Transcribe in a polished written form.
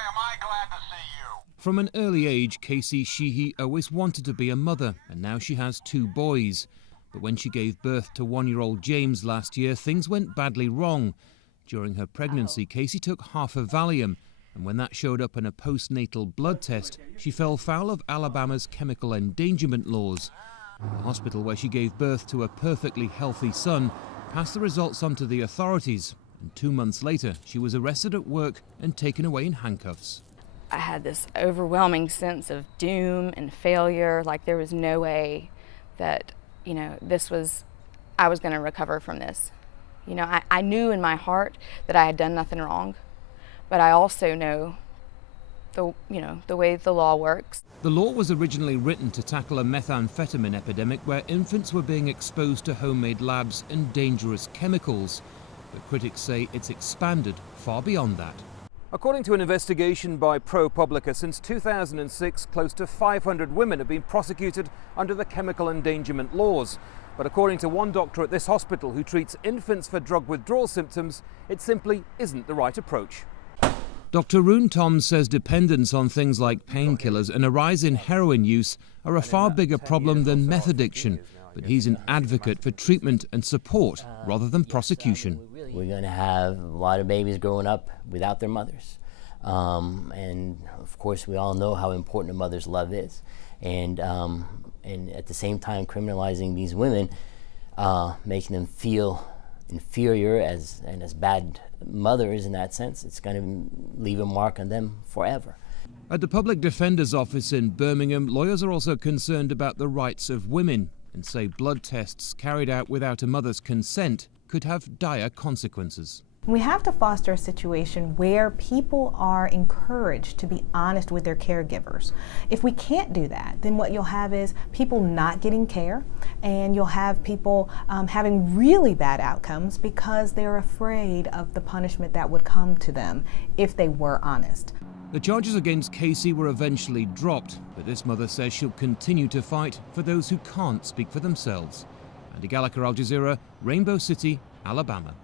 am I glad to see you. From an early age, Casey Sheehy always wanted to be a mother, and now she has 2 boys. But when she gave birth to 1-year-old James last year, things went badly wrong. During her pregnancy, Casey took half a Valium, and when that showed up in a postnatal blood test, she fell foul of Alabama's chemical endangerment laws. The hospital where she gave birth to a perfectly healthy son passed the results on to the authorities, and 2 months later, she was arrested at work and taken away in handcuffs. I had this overwhelming sense of doom and failure, like there was no way that, I was going to recover from this. I knew in my heart that I had done nothing wrong, but I also know the way the law works. The law was originally written to tackle a methamphetamine epidemic where infants were being exposed to homemade labs and dangerous chemicals. But critics say it's expanded far beyond that. According to an investigation by ProPublica, since 2006, close to 500 women have been prosecuted under the chemical endangerment laws. But according to one doctor at this hospital who treats infants for drug withdrawal symptoms, it simply isn't the right approach. Dr. Roon Tom says dependence on things like painkillers and a rise in heroin use are a far bigger problem than meth addiction, but he's an advocate for treatment and support rather than prosecution. We're going to have a lot of babies growing up without their mothers. And of course, we all know how important a mother's love is. And at the same time, criminalizing these women, making them feel inferior and as bad mothers in that sense, it's going to leave a mark on them forever. At the Public Defender's Office in Birmingham, lawyers are also concerned about the rights of women and say blood tests carried out without a mother's consent could have dire consequences. We have to foster a situation where people are encouraged to be honest with their caregivers. If we can't do that, then what you'll have is people not getting care, and you'll have people having really bad outcomes because they're afraid of the punishment that would come to them if they were honest. The charges against Casey were eventually dropped, but this mother says she'll continue to fight for those who can't speak for themselves. Andy Gallagher, Al Jazeera, Rainbow City, Alabama.